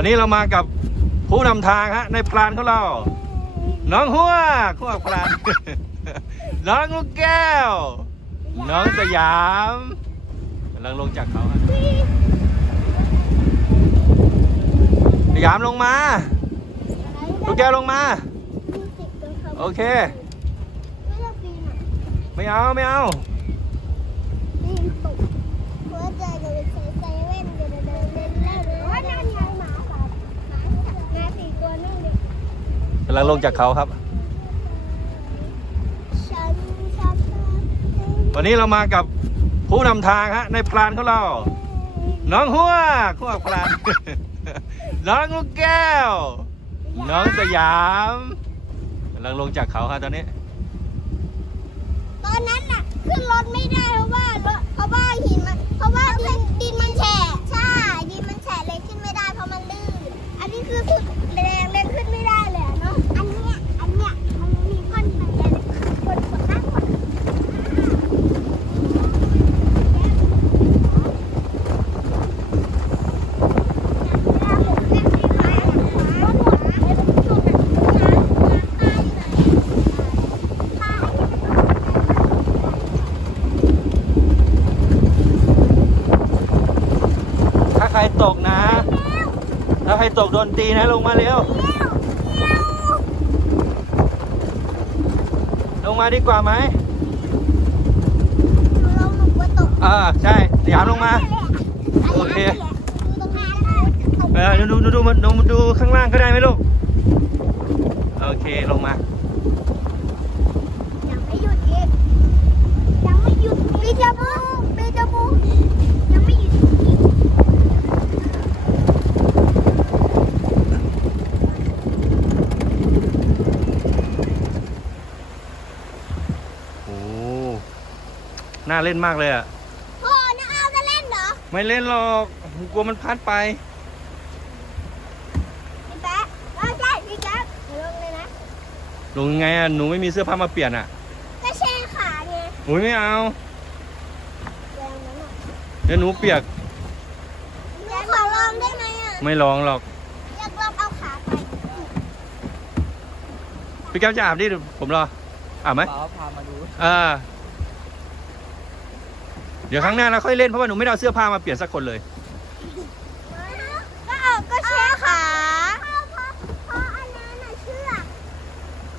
วันนี้เรามากับผู้นำทางฮะในพลานของเรา น้องหัวหัวพลาน น้องลูกแก้ว น้องสยามกำลังลงจากเขาฮะสยามลงมา ลูกแก้วลงมา โอเค ไม่เอาไม่เอา ปีนตกหัวใจจะไปใส่เซเว่นจะเดินเล่นเล่นว่านั่นไงหมาป่าหมาหมาสี่ตัวนั่งดิ กำลังลงจากเขาครับ วันนี้เรามากับผู้นำทางฮะ ในพลานของเรา น้องหัวหัวพลาน น้องลูกแก้ว น้องสยามกำลังลงจากเขาฮะตอนนี้ ตอนนั้นน่ะขึ้นรถไม่ได้เพราะว่ารถเพราะว่าหินมันเพราะว่าดินดินมันแฉะใช่ดินมันแฉะเลยขึ้นไม่ได้เพราะมันลื่นอันนี้คือสุดแรงเลยขึ้นไม่ได้เลยอะเนาะอันเนี้ยอันเนี้ยมันมีก้อนหินใหญ่เลยคนคนนั่งคน ถ้าใครตกนะ ถ้าใครตกโดนตีนะลงมาเร็ว ลงมาดีกว่าไหมอ่าใช่สยามลงมา โอเคเออดูดูดูดูมาดูดูข้างล่างก็ได้ไหมลูก โอเคลงมายังไม่หยุดอีกยังไม่หยุดปีจมูกปีจมูกยังไม่หยุดอีก โอ้น่า เล่นมากเลยอะพ่อนะเอาจะเล่นเหรอ ไม่เล่นหรอกกลัวมันพัดไปพี่แป๊ะเอาใช่พี่แป๊ะเดี๋ยวลงเลยนะ ลงยังไงอะหนูไม่มีเสื้อผ้ามาเปลี่ยนอะก็แช่ขาไงอุ้ยไม่เอาแรงนั้นอะเดี๋ยวหนูเปียกอยากขอลองได้ไหมอะ ไม่ลองหรอกอยากลองเอาขาไปพี่แก้วจะอาบดิเดี๋ยวผมรออาบไหม ป๋าพามาดูอ่า เดี๋ยวครั้งหน้าเราค่อยเล่นเพราะว่าหนูไม่ได้เอาเสื้อผ้ามาเปลี่ยนสักคนเลย ก็เอาก็แช่ขาเพราะเพราะอันนั้นน่ะเชือก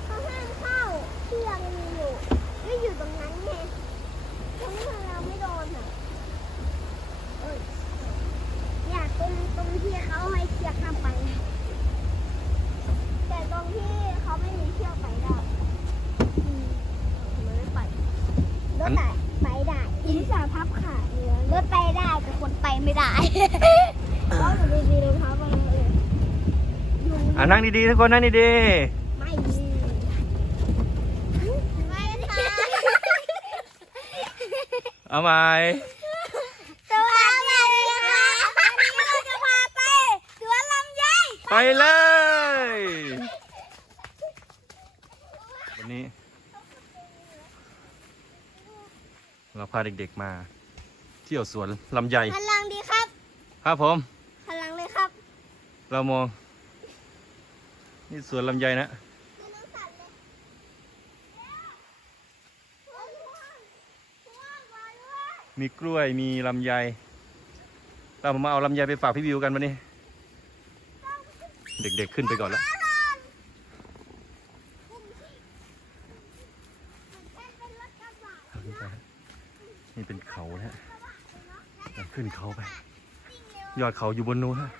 เขาห้ามเข้าเชือกมีอยู่ก็อยู่ตรงนั้นไงทำให้เราไม่โดนอะเอ้ยอยากตรงตรงที่เขาให้เชือกข้ามไป แต่ตรงที่เขาไม่มีเชือกไปได้อืมทำไมไม่ไปรถไหนไปได้ยินสา พับขาเนื้อรถไปได้แต่คนไปไม่ได้เพราะหนูดีๆรองเท้าไปเลยยุงอ่านั่งดีๆทุกคนนั่งดีไม่มีไม่ค่ะๆเอาใหม่สวัสดีค่ะวันนี้เราจะพาไปสวนลำไยไปเลยวันนี้ เราพาเด็กๆมา เที่ยวสวนลำไยพลังดีครับ ครับผมพลังเลยครับ เรามองนี่สวนลำไยนะคือน้องสัตว์เลยมีกล้วยมีลำไย เรามาเอาลำไยไปฝากพี่วิวกันวันนี้ เด็กๆขึ้นไปก่อนแล้ว นี่เป็นเขานะฮะเราขึ้นเขาไป ยอดเขาอยู่บนนู้นฮะ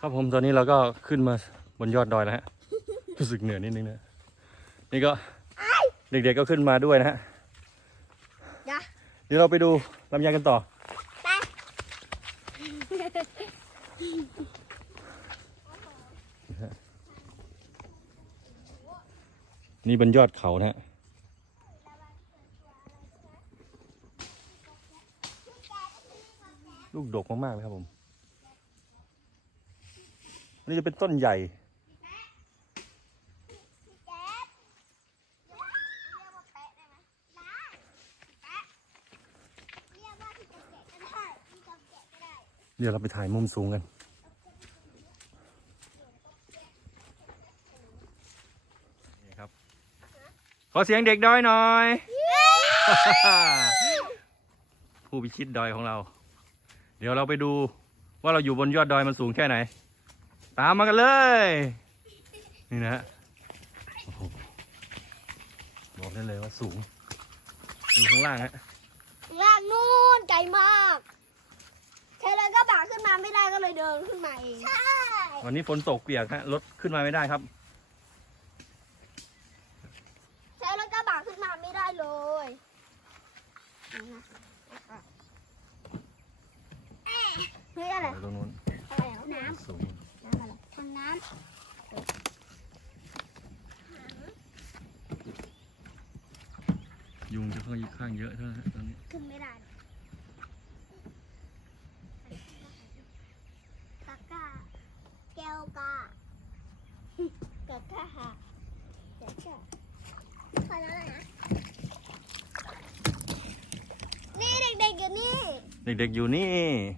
ครับผมตอนนี้เราก็ขึ้นมาบนยอดดอยแล้วฮะรู้สึกเหนื่อยนิดนึงนะนี่ก็เด็กๆก็ขึ้นมาด้วยนะฮะจ้ะเดี๋ยวเราไปดูลำไยกันต่อ นี่บนยอดเขานะฮะลูกดกมากๆเลยครับผมอันนี้จะเป็นต้นใหญ่ เดี๋ยวเราไปถ่ายมุมสูงกัน อเสียงเด็กดอยหน่อย ผู้พิชิตดอยของเรา เดี๋ยวเราไปดูว่าเราอยู่บนยอดดอยมันสูงแค่ไหน ตามมากันเลย นี่นะฮะโอ้โหบอกได้เลยว่าสูงอยู่ข้างล่างฮะลากนู่นไกลมากเทเลยก็บากขึ้นมาไม่ได้ก็เลยเดินขึ้นมาเอง ใช่ วันนี้ฝนตกเปียกฮะรถขึ้นมาไม่ได้ครับ เทเลยก็บากขึ้นมาไม่ได้เลย เฮ้ยอะไร ตรงนู้นอะไรอะน้ำ สูงน้ำอะไรทางน้ยุงจะค่อนข้างเยอะเท่านั้นฮะตอนนี้ำขึ้นไม่ได้กากาแก้วกากากาฮะกากาพอแล้วนะ นี่เด็กๆอยู่นี่ เด็กๆอยู่นี่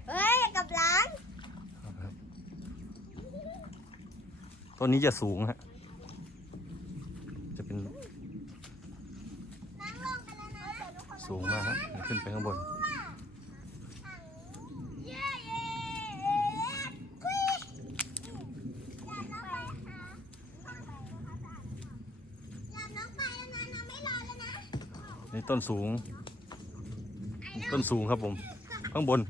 เฮ้ยกับหลานครับต้นนี้จะสูงฮะ จะเป็น นั่งลงกันแล้วนะเดี๋ยวทุกคนสูงมากฮะเดี๋ยวขึ้นไปข้างบนเย้เย้คุยอย่าน้องไปค่ะอย่าน้องไปแล้วนะน้องไม่รอแล้วนะนี่ต้นสูง ต้นสูงครับผม ข้างบน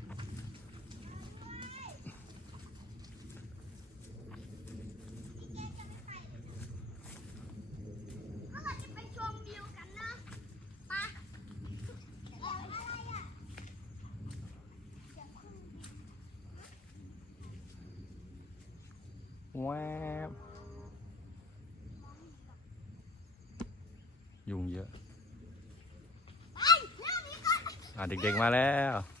ก็เราจะไปชมวิวกันนะไปเดี๋ยวอะไรอะแวบยุงเยอะไปเรื่องนี้ก่อนอ่าเด็กๆมาแล้วเ